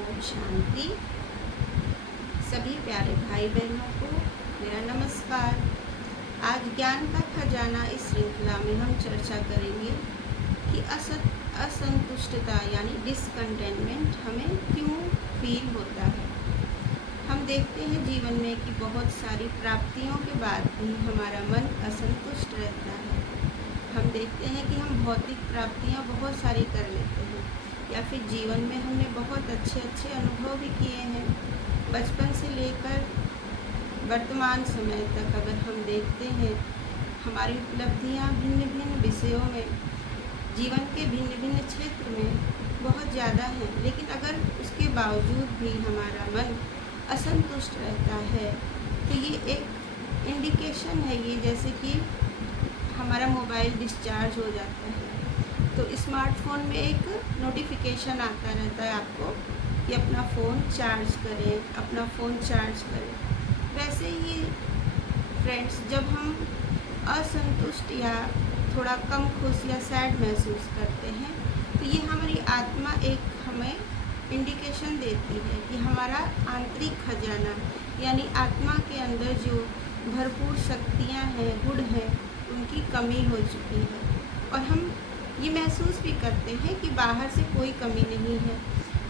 ओम शांति। सभी प्यारे भाई बहनों को मेरा नमस्कार। आज ज्ञान का खजाना इस श्रृंखला में हम चर्चा करेंगे कि असंतुष्टता यानी डिसकंटेनमेंट हमें क्यों फील होता है। हम देखते हैं जीवन में कि बहुत सारी प्राप्तियों के बाद भी हमारा मन असंतुष्ट रहता है। हम देखते हैं कि हम भौतिक प्राप्तियां बहुत सारी कर लेते हैं या फिर जीवन में हमने बहुत अच्छे अनुभव भी किए हैं। बचपन से लेकर वर्तमान समय तक अगर हम देखते हैं, हमारी उपलब्धियां भिन्न भिन्न विषयों में, जीवन के भिन्न भिन्न क्षेत्र में बहुत ज़्यादा हैं, लेकिन अगर उसके बावजूद भी हमारा मन असंतुष्ट रहता है तो ये एक इंडिकेशन है। ये जैसे कि हमारा मोबाइल डिस्चार्ज हो जाता है तो स्मार्टफ़ोन में एक नोटिफिकेशन आता रहता है आपको कि अपना फ़ोन चार्ज करें, अपना फ़ोन चार्ज करें। वैसे ही फ्रेंड्स, जब हम असंतुष्ट या थोड़ा कम खुश या सैड महसूस करते हैं तो ये हमारी आत्मा एक हमें इंडिकेशन देती है कि हमारा आंतरिक खजाना यानी आत्मा के अंदर जो भरपूर शक्तियाँ हैं, गुण हैं, उनकी कमी हो चुकी है। और हम ये महसूस भी करते हैं कि बाहर से कोई कमी नहीं है।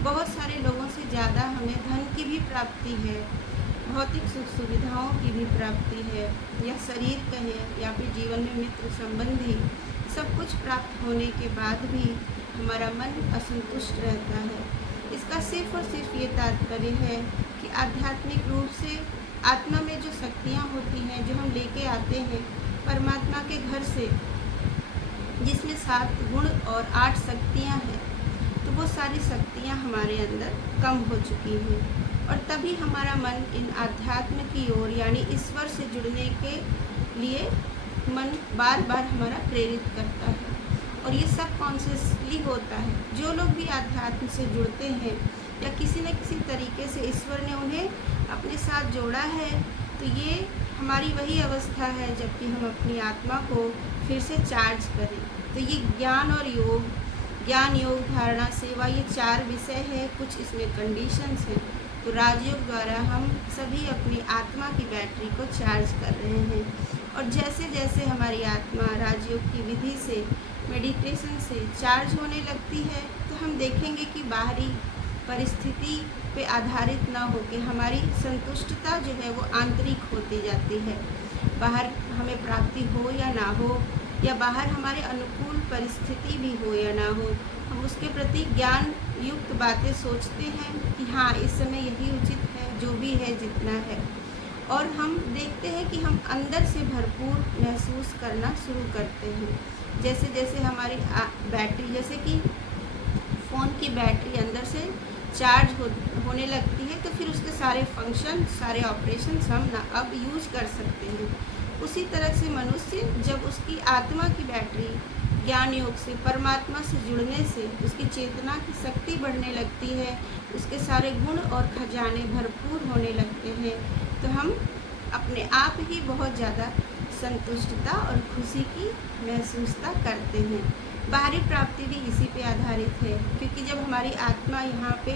बहुत सारे लोगों से ज़्यादा हमें धन की भी प्राप्ति है, भौतिक सुख सुविधाओं की भी प्राप्ति है, या शरीर कहें या फिर जीवन में मित्र संबंधी सब कुछ प्राप्त होने के बाद भी हमारा मन असंतुष्ट रहता है। इसका सिर्फ और सिर्फ ये तात्पर्य है कि आध्यात्मिक रूप से आत्मा में जो शक्तियाँ होती हैं, जो हम लेके आते हैं परमात्मा के घर से, जिसमें 7 गुण और 8 शक्तियाँ हैं, तो वो सारी शक्तियाँ हमारे अंदर कम हो चुकी हैं। और तभी हमारा मन इन आध्यात्म की ओर यानी ईश्वर से जुड़ने के लिए मन बार बार हमारा प्रेरित करता है। और ये सब कॉन्शियसली होता है। जो लोग भी आध्यात्म से जुड़ते हैं या किसी न किसी तरीके से ईश्वर ने उन्हें अपने साथ जोड़ा है, तो ये हमारी वही अवस्था है जबकि हम अपनी आत्मा को फिर से चार्ज करें। तो ये ज्ञान और योग, ज्ञान, योग, धारणा, सेवा, ये 4 विषय है। कुछ इसमें कंडीशंस हैं। तो राजयोग द्वारा हम सभी अपनी आत्मा की बैटरी को चार्ज कर रहे हैं। और जैसे जैसे हमारी आत्मा राजयोग की विधि से, मेडिटेशन से चार्ज होने लगती है, तो हम देखेंगे कि बाहरी परिस्थिति पे आधारित ना होकर हमारी संतुष्टता जो है वो आंतरिक होती जाती है। बाहर हमें प्राप्ति हो या ना हो, या बाहर हमारे अनुकूल परिस्थिति भी हो या ना हो, हम उसके प्रति ज्ञान युक्त बातें सोचते हैं कि हाँ, इस समय यही उचित है, जो भी है जितना है। और हम देखते हैं कि हम अंदर से भरपूर महसूस करना शुरू करते हैं। जैसे जैसे हमारी बैटरी, जैसे कि फ़ोन की बैटरी अंदर से चार्ज होने लगती है, तो फिर उसके सारे फंक्शन, सारे ऑपरेशंस हम अब यूज कर सकते हैं। उसी तरह से मनुष्य जब उसकी आत्मा की बैटरी ज्ञान योग से, परमात्मा से जुड़ने से उसकी चेतना की शक्ति बढ़ने लगती है, उसके सारे गुण और खजाने भरपूर होने लगते हैं, तो हम अपने आप ही बहुत ज़्यादा संतुष्टता और खुशी की महसूसता करते हैं। बाहरी प्राप्ति भी इसी पे आधारित है, क्योंकि जब हमारी आत्मा यहाँ पे,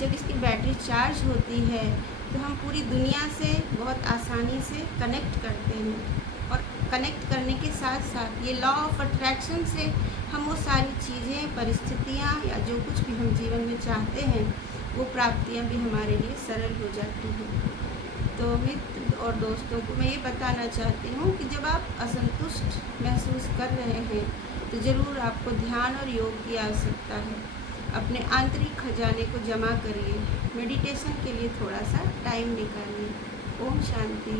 जब इसकी बैटरी चार्ज होती है, तो हम पूरी दुनिया से बहुत आसानी से कनेक्ट करते हैं। और कनेक्ट करने के साथ साथ ये लॉ ऑफ अट्रैक्शन से हम वो सारी चीज़ें, परिस्थितियाँ या जो कुछ भी हम जीवन में चाहते हैं, वो प्राप्तियाँ भी हमारे लिए सरल हो जाती हैं। तो मित्र और दोस्तों को मैं ये बताना चाहती हूँ कि जब आप असंतुष्ट महसूस कर रहे हैं तो ज़रूर आपको ध्यान और योग की आवश्यकता है। अपने आंतरिक खजाने को जमा करिए, मेडिटेशन के लिए थोड़ा सा टाइम निकालिए। ओम शांति।